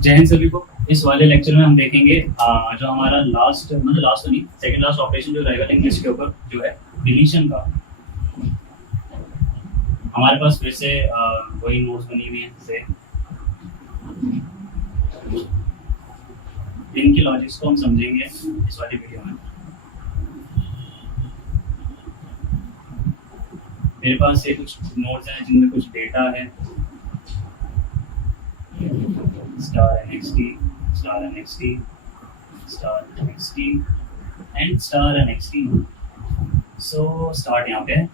जय हिंद सभी को। इस वाले लेक्चर में हम देखेंगे जो हमारा लास्ट मतलब लास्ट तो नहीं, सेकंड लास्ट ऑपरेशन जो रहेगा इंग्लिश के ऊपर जो है डिलीशन का। हमारे पास फिर से वही नोट्स बनी हुई हैं जैसे इनकी लॉजिक्स को हम समझेंगे इस वाली वीडियो में। मेरे पास ये कुछ नोट्स हैं जिनमें कुछ डेटा है, star NXT, star NXT, star NXT and star NXT. So start यहाँ पे है।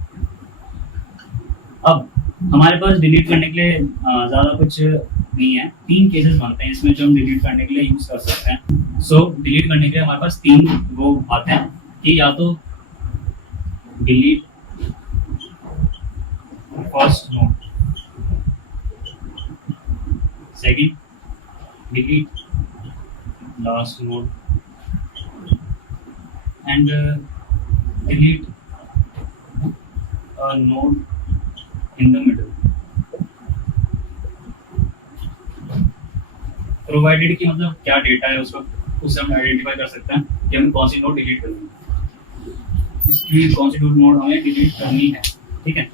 अब हमारे पास डिलीट करने के लिए ज़्यादा कुछ नहीं है, 3 केसेस बनते हैं इसमें जो हम डिलीट करने के लिए यूज़ कर सकते हैं। सो डिलीट करने के लिए हमारे पास 3 वो आते हैं कि या तो delete first node, second delete last node and delete a node in the middle। Provided की मतलब क्या डेटा है उसको, उससे हम आइडेंटिफाई कर सकते हैं कि हमें कौन सी नोड डिलीट करनी है, इसकी कौन सी नोड हमें डिलीट करनी है। ठीक है,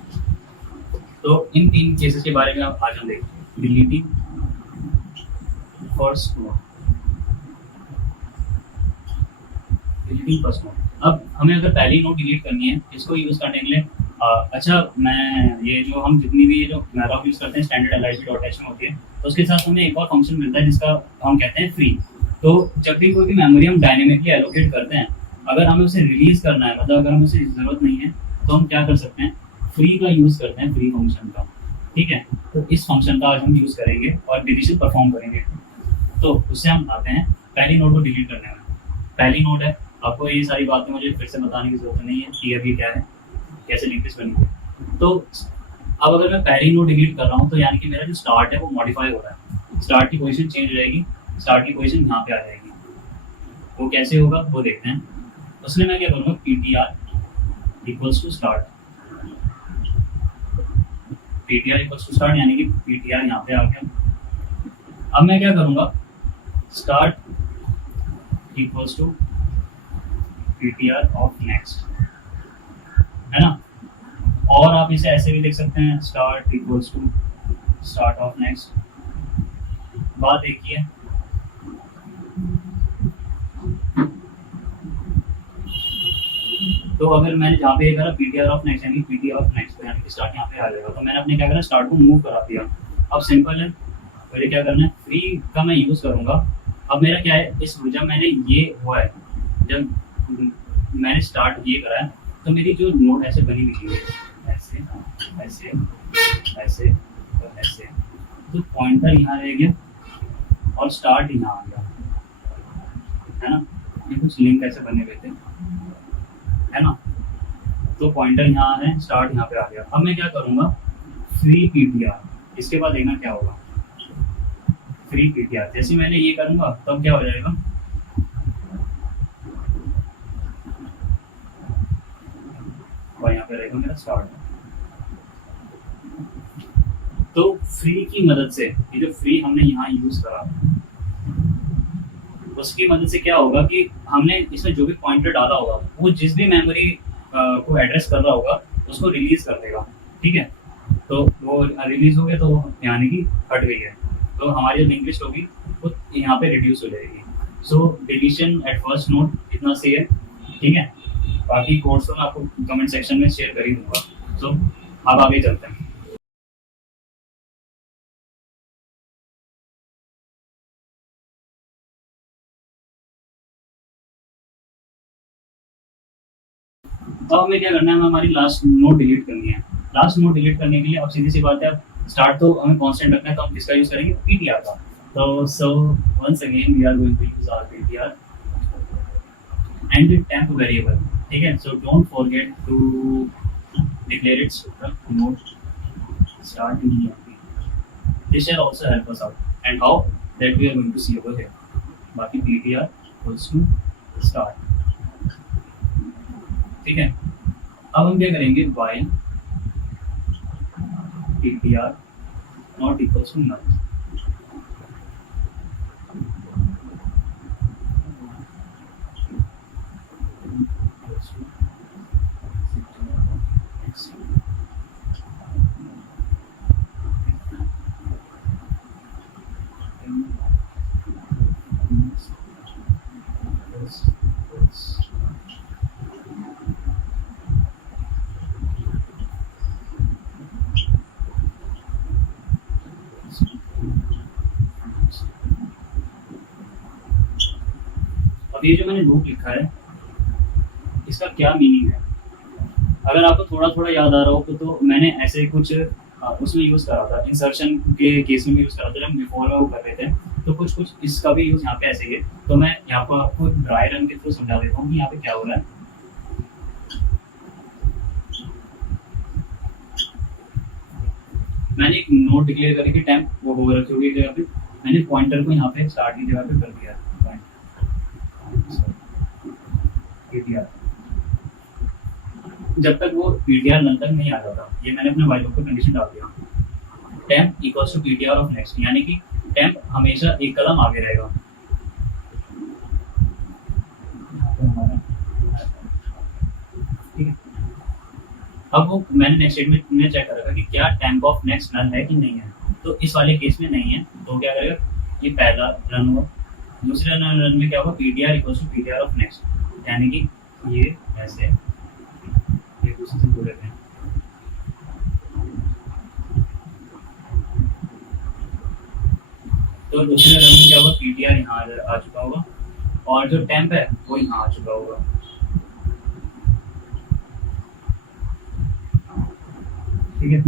तो इन 3 केसेस के बारे में आज हम देखेंगे। Deleting first node, deleting first node. अब हमें अगर पहली नोड डिलीट करनी है इसको यूज करने के लिए अच्छा मैं ये जो हम जितनी भी ये जो मैलॉक यूज करते हैं स्टैंडर्ड lib.h में होती है, तो उसके साथ हमें एक और फंक्शन मिलता है जिसका हम कहते हैं फ्री। तो जब भी कोई भी मेमोरी हम डायनेमिकली एलोकेट करते हैं, अगर हमें उसे रिलीज करना है, मतलब अगर हमें उसे जरूरत नहीं है, तो हम क्या कर सकते हैं, फ्री का यूज करते हैं, फ्री फंक्शन का। ठीक है, तो इस फंक्शन का आज हम यूज करेंगे और डिलीशन परफॉर्म करेंगे। तो उससे हम आते हैं पहली नोड को डिलीट करने में। पहली नोड है, आपको ये सारी बातें मुझे फिर से बताने की जरूरत नहीं है कि अभी क्या है, कैसे लिंक लिस्ट बनी है। तो अब अगर मैं पहली नोड डिलीट कर रहा हूँ तो यानी कि मेरा जो स्टार्ट है वो मॉडिफाई हो रहा है, स्टार्ट की पोजीशन चेंज हो जाएगी, स्टार्ट की पोजीशन यहाँ पे आ जाएगी। वो कैसे होगा वो देखते हैं। उसमें मैं क्या करूँगा, ptr equals to start, ptr equals to start यानी कि ptr यहाँ पे आ गया। अब मैं क्या करूँगा, start equals to ptr of next, है ना। और आप इसे ऐसे भी लिख सकते हैं, start equals to start of next. बात एक ही है। तो अगर मैंने जहाँ पे करा ptr ऑफ नेक्स्ट यानी ptr ऑफ नेक्स्ट यानी कि स्टार्ट यहाँ पे आ जाएगा, तो मैंने अपने क्या करा, स्टार्ट को मूव करा दिया। अब सिंपल है, मुझे क्या करना है, फ्री का मैं यूज करूंगा। अब मेरा क्या है, इस जब मैंने ये हुआ है, जब मैंने स्टार्ट ये करा है, तो मेरी जो नोड ऐसे बनी हुई है, ऐसे ऐसे ऐसे और ऐसे, तो पॉइंटर यहाँ रह गया और स्टार्ट यहाँ आ गया, है ना। ये कुछ लिंक ऐसे बने हुए थे, है ना। तो पॉइंटर यहाँ है, स्टार्ट यहाँ पे आ गया। अब मैं क्या करूँगा, फ्री ptr, इसके बाद देखना क्या होगा, फ्री ptr जैसे मैंने ये करूँगा तब क्या हो जाएगा, और यहाँ पे रहेगा मेरा स्टार्ट। तो फ्री की मदद से, ये जो फ्री हमने यहाँ यूज करा, उसकी मदद से क्या होगा कि हमने इसमें जो भी पॉइंटर डाला होगा वो जिस भी मेमोरी को एड्रेस कर रहा होगा उसको रिलीज कर देगा। ठीक है, तो वो रिलीज हो गया तो यानी कि हट गई है, तो हमारी जो लिंक लिस्ट होगी वो यहाँ पे रिड्यूस हो जाएगी। सो डिलीशन एट फर्स्ट नोड इतना सही है। ठीक है, बाकी कोड्स तो मैं आपको कमेंट सेक्शन में शेयर कर ही दूंगा। सो अब आगे चलते हैं। अब हमें क्या करना है, हमारी लास्ट नोड डिलीट करनी है। लास्ट नोड डिलीट करने के लिए अब सीधी सी बात है, अब स्टार्ट तो हमें कांस्टेंट रखना है, तो हम किसका यूज करेंगे, ptr का। तो so once again we are going to use our ptr and temp variable. ठीक है, so don't forget to declare its node start in EMP. This shall also help us out, and how that we are going to see over here. बाकी ptr equals to start। ठीक है, अब हम क्या करेंगे, while ptr not equals to null, अब ये जो मैंने लूप लिखा है इसका क्या मीनिंग है? अगर आपको थोड़ा थोड़ा याद आ रहा हो तो मैंने ऐसे कुछ उसमें यूज़ करा था, इंसर्शन के केस में भी यूज़ करा था जब बिफोर में वो कर रहे थे। तो कुछ कुछ इसका भी यूज़ यहाँ पे ऐसे ही है। तो मैं यहाँ पर आपको ड्राई रन के थ्रू समझा देता हूँ कि यहाँ पे क्या हो रहा है। मैंने एक नोट डिक्लेयर करके कि टाइम वो हो रखी होगी जगह पे, मैंने पॉइंटर को यहाँ पे स्टार्ट की जगह पे कर दिया पॉइंट, जब तक वो पीटीआर नल तक नहीं आ जाता। ये मैंने अपने वाइल लूप पे कंडीशन डाल दिया, temp equals to PTR of next, यानी कि टेम्प हमेशा एक कदम आगे रहेगा। ठीक है, अब वो मैंने नेक्स्ट स्टेटमेंट में चेक करेगा कि क्या टेम्प ऑफ नेक्स्ट नल है कि नहीं है। तो इस वाले केस में नहीं है, तो क्या करेगा, ये पहला रन हुआ। दूसरे रन में क्या होगा, PTR equals to PTR of next, यानी कि ये ऐसे ये दूसरे से जुड़े हैं। तो दूसरे रन में क्या होगा, पीटीआर यहाँ आ चुका होगा और जो टेम्प है वो यहाँ आ चुका होगा। ठीक है,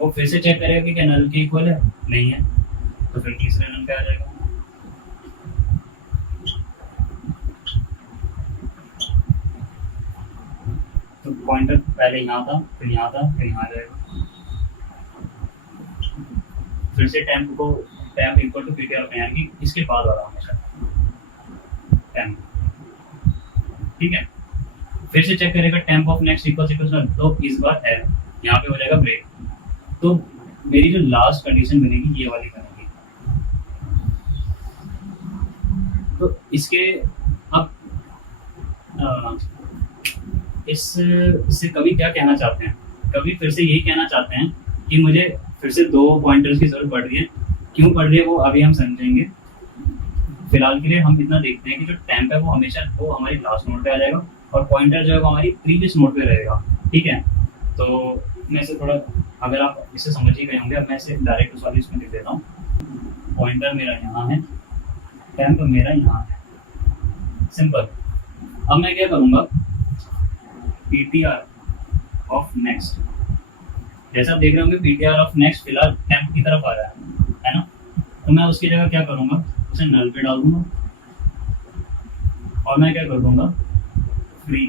वो फिर से चेक करेगा कि क्या नल के इक्वल है, नहीं है, तो फिर तीसरे रन पे आ जाएगा। तो पॉइंटर पहले यहाँ था, फिर यहाँ था, फिर यहाँ आ जाएगा। फिर से टेम्प इक्वल टू पीटीआर पे, यानी कि इसके बाद वाला हमेशा टेम्प। ठीक है, फिर से चेक करेगा temp of next equal to, तो इस बार है यहाँ पे हो जाएगा ब्रेक। तो मेरी जो लास्ट कंडीशन बनेगी ये वाली बनेगी। तो इसके अब इससे कभी क्या कहना चाहते हैं, कभी फिर से यही कहना चाहते हैं कि मुझे फिर से 2 पॉइंटर्स की जरूरत पड़ रही है। क्यों पड़ रही है वो अभी हम समझेंगे। फिलहाल के लिए हम इतना देखते हैं कि जो टेम्प है वो हमेशा वो हमारी लास्ट नोड पे आ जाएगा और पॉइंटर जो है वो हमारी प्रीवियस नोड पे रहेगा। ठीक है, तो मैं इसे थोड़ा, अगर आप इसे समझ ही गए होंगे, अब मैं इसे डायरेक्ट उस वाली इसमें लिख देता हूँ। पॉइंटर मेरा यहाँ है, टेम्प मेरा यहाँ है, सिंपल। अब मैं क्या करूँगा, पीटीआर ऑफ नेक्स्ट, जैसा आप देख रहे होंगे पीटीआर ऑफ नेक्स्ट फिलहाल टेम्प की तरफ आ रहा है ना, तो मैं उसकी जगह क्या करूँगा, उसे नल पे डाल दूंगा और मैं क्या कर दूंगा, फ्री।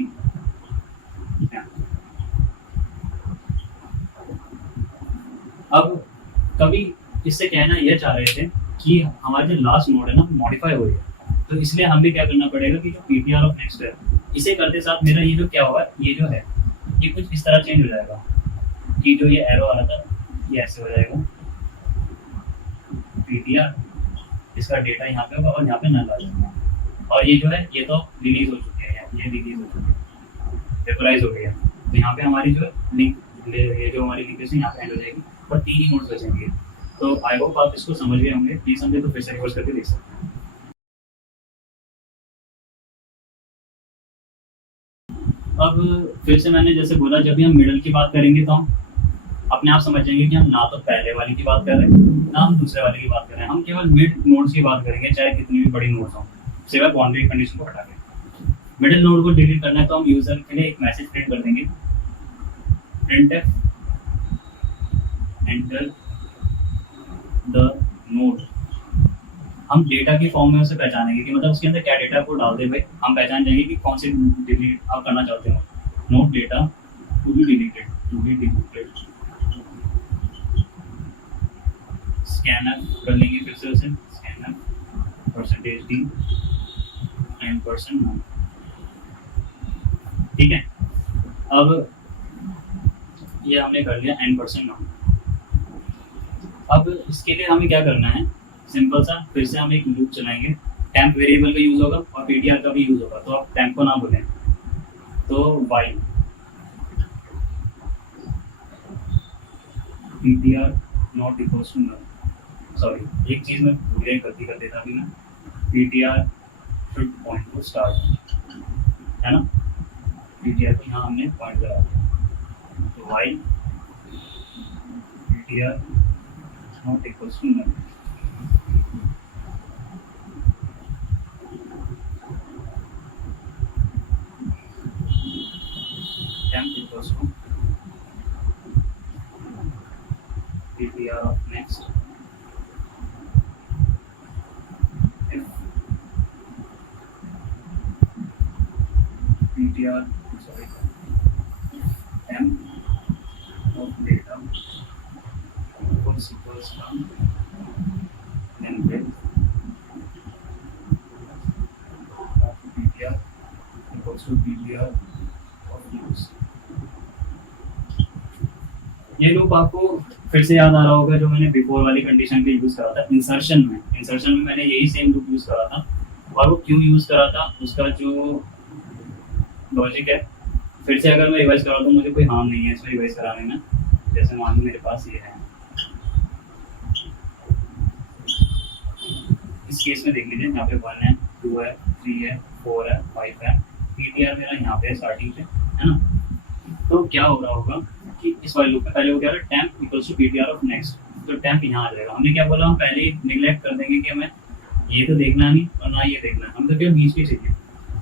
अब कभी इससे कहना यह चाह रहे थे कि हमारी जो लास्ट नोड है ना मॉडिफाई हो रही है, तो इसलिए हम भी क्या करना पड़ेगा कि जो पीटीआर ऑफ नेक्स्ट है इसे करते साथ मेरा ये जो क्या होगा, ये जो है ये कुछ इस तरह चेंज हो जाएगा कि जो ये एरो आ रहा था ये ऐसे हो जाएगा, पीटीआर, इसका डेटा यहाँ पे होगा और यहाँ पे नल आ जाएगा। और ये जो है ये तो रिलीज हो चुके हैं, ये रिलीज हो चुके हैं, वेपराइज हो गई है। तो यहाँ पे हमारी जो लिंक, ये जो हमारी लिंकेज है यहाँ पे एंड हो जाएगी और 3 ही नोड्स बचेंगे। तो आई होप आप इसको समझ गए होंगे, नहीं समझे तो फिर से रिवर्स करके देख सकते हैं। अब फिर से मैंने जैसे बोला, जब भी हम मिडल की बात करेंगे तो हम अपने आप समझ जाएंगे कि हम ना तो पहले वाली की बात कर रहे हैं ना हम दूसरे वाले की बात कर रहे हैं, हम केवल मिड नोड्स की बात करेंगे, चाहे कितनी भी बड़ी नोड्स हो, सिवाय बाउंड्री कंडीशन को हटा के। मिडिल नोड को डिलीट करना है तो हम यूजर के लिए एक मैसेज प्रिंट कर देंगे, printf एंटर द नोड। हम डेटा के फॉर्म में उसे पहचानेंगे कि मतलब उसके अंदर क्या डेटा को डाल दे भाई, हम पहचान जाएंगे कि कौन सी डिलीट आप करना चाहते हो। Note data to be deleted, scanner कर लेंगे फिर से उसे, स्कैनर %d एंड %. ठीक है, अब ये हमने कर लिया n%. अब इसके लिए हमें क्या करना है, सिंपल सा फिर से हम एक लूप चलाएंगे, टेम्प वेरिएबल का यूज होगा और पीटीआर का भी यूज होगा, तो आप टेम्प को ना भूलें। तो while PTR not equals to null, sorry एक चीज मैं भूल गया, गलती कर देता अभी मैं, PTR should point two start, है ना, पीटीआर को यहाँ हमने पॉइंट करा दिया। तो while PTR not equals to null, ptr of next if ptr sorry temp of data equals from then with of ptr equals to ptr of use। ये loop आपको फिर से याद आ रहा होगा जो मैंने बिफोर वाली कंडीशन पे यूज करा था इंसर्शन में मैंने यही सेम लूप यूज करा था। और वो क्यों यूज करा था उसका जो लॉजिक है फिर से अगर मैं रिवाइज करा तो मुझे कोई हार्म नहीं है इसमें रिवाइज कराने में। जैसे मान लो मेरे पास ये है, इस केस में देख लीजिए यहाँ पे 1 है 2 है 3 है 4 है 5 है ptr मेरा यहाँ पे स्टार्टिंग पे है ना। तो क्या हो रहा होगा कि इस वाले लूप में पहले हो गया temp equals to ptr of next, तो temp यहाँ आ जाएगा। हमने क्या बोला, हम पहले ही निगलेक्ट कर देंगे कि हमें ये तो देखना नहीं और ना ये देखना है, हम तो क्या बीच में चाहिए।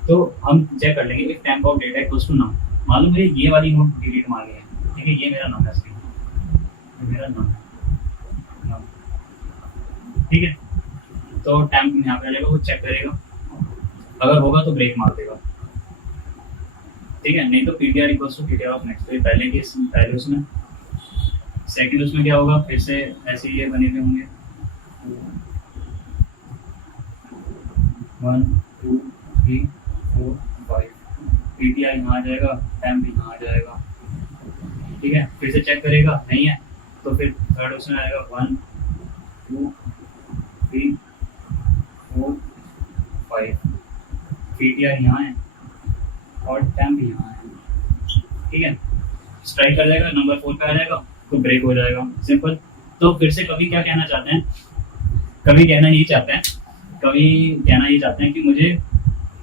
तो हम चेक कर लेंगे कि temp of data equals to नाम, मालूम है ये वाली नोट डिलीट मांगी है, ठीक है ये मेरा नाम है, ये मेरा नाम ठीक है। तो temp यहाँ पे आएगा, वो चेक करेगा, अगर होगा तो ब्रेक मार देगा, ठीक है, नहीं तो ptr equals to ptr of next. तो पहले केस पहले उसमें, सेकंड उसमें क्या होगा, फिर से ऐसे ये बने हुए होंगे 1 2 3 4 5 ptr यहाँ आ जाएगा, temp यहाँ आ जाएगा, ठीक है। फिर से चेक करेगा, नहीं है तो फिर थर्ड उसमें आएगा 1 2 3 4 5 ptr यहाँ है और temp यहाँ है, ठीक है। स्ट्राइक कर जाएगा, नंबर 4 पे आ जाएगा तो ब्रेक हो जाएगा, सिंपल। तो फिर से कभी क्या कहना चाहते हैं, कभी कहना ये चाहते हैं कि मुझे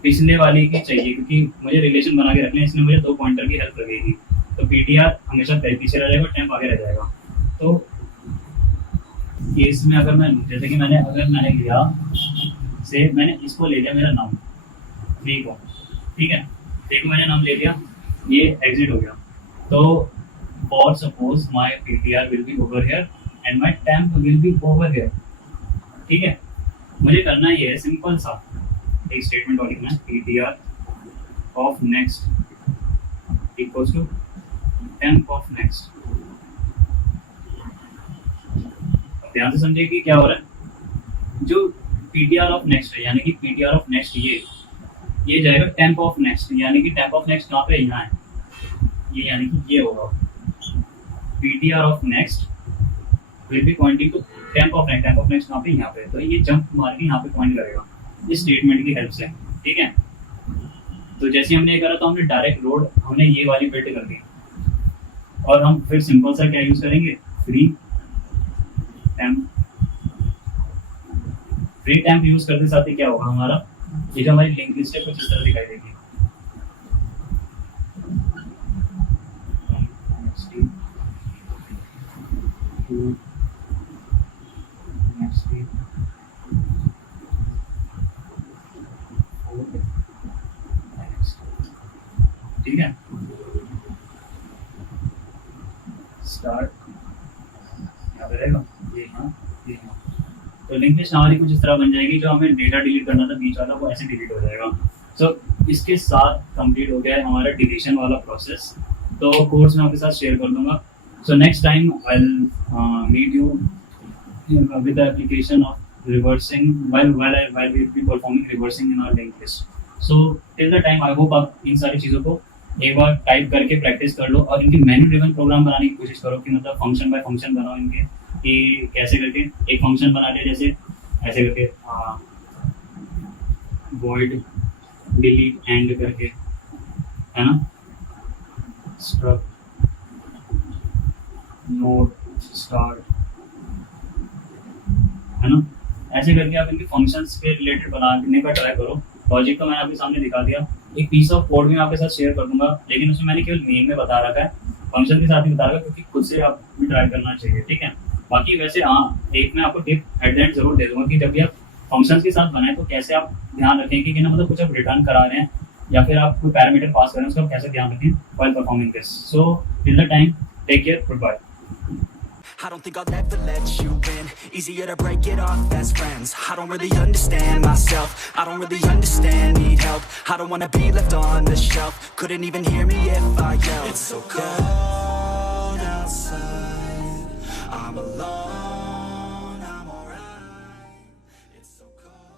पिछले वाले की चाहिए क्योंकि मुझे रिलेशन बना के रखना है, इसमें मुझे 2 पॉइंटर की हेल्प लगेगी। तो ptr हमेशा पीछे रह जाएगा, temp आगे रह जाएगा। तो केस में अगर मैं जैसे कि मैंने लिया से मैंने इसको ले लिया मेरा नाम फ्री को, ठीक है, फ्री को मैंने नाम ले लिया, ये एग्जिट हो गया। तो for suppose my ptr will be over here and my temp will be over here, ठीक है। मुझे करना ये है सिंपल सा एक स्टेटमेंट और लिखना है, ptr of next equals to temp of next। ध्यान से समझिए कि क्या हो रहा है, जो ptr of next है यानी कि ptr of next ये जाएगा temp of next, यानी कि temp of next कहाँ पे, यहाँ है, ये यानी कि ये होगा ptr of next will be pointing to temp of next कहाँ पे, यहाँ पे। तो ये जंप मार के यहाँ पे पॉइंट करेगा इस स्टेटमेंट की हेल्प से, ठीक है। तो जैसे हमने ये करा तो हमने डायरेक्ट रोड हमने ये वाली बिल्ड कर दी और हम फिर सिंपल सा क्या यूज करेंगे, फ्री टेम्प यूज करते साथ ही क्या होगा हमारा, ये जो हमारी लिंक लिस्ट है कुछ इस तरह दिखाई देगी। ठीक है, स्टार्ट यहाँ पे रहेगा, ये यहाँ। तो लिंक लिस्ट हमारी कुछ इस तरह बन जाएगी, जो हमें डेटा डिलीट करना था बीच वाला वो ऐसे डिलीट हो जाएगा। सो इसके साथ कंप्लीट हो गया है हमारा डिलीशन वाला प्रोसेस। तो कोर्स मैं आपके साथ शेयर कर दूंगा। So next time I will meet you with the application of reversing while we be performing reversing in our linked list. So till the time I hope आप इन सारी चीज़ों को एक बार टाइप करके प्रैक्टिस कर लो और इनकी मेन्यू ड्रिवन प्रोग्राम बनाने की कोशिश करो कि मतलब फंक्शन बाय फंक्शन बनाओ इनके, कि कैसे करके एक फंक्शन बना लिया जैसे ऐसे करके void delete end करके, है ना, struct node start, है ना, ऐसे करके आप इनके फंक्शंस के रिलेटेड बनाने का ट्राई करो। लॉजिक तो मैंने आपके सामने दिखा दिया, एक पीस ऑफ कोड भी मैं आपके साथ शेयर कर दूंगा, लेकिन उसमें मैंने केवल मेन में बता रखा है, फंक्शन के साथ ही बता रखा है क्योंकि खुद से आप भी ट्राई करना चाहिए, ठीक है। बाकी वैसे हाँ एक मैं आपको टिप एट द एंड जरूर दे दूंगा कि जब भी आप फंक्शंस के साथ बनाए तो कैसे आप ध्यान रखें कि ना मतलब कुछ आप रिटर्न करा रहे हैं या फिर आप कोई पैरामीटर पास कर रहे हैं उसका कैसे ध्यान रखें while performing this. So till the time take care, good bye. I don't think I'll ever let you in. Easier to break it off best friends. I don't really understand myself. I don't really understand, need help. I don't wanna be left on the shelf. Couldn't even hear me if I yelled. It's so cold outside, I'm alone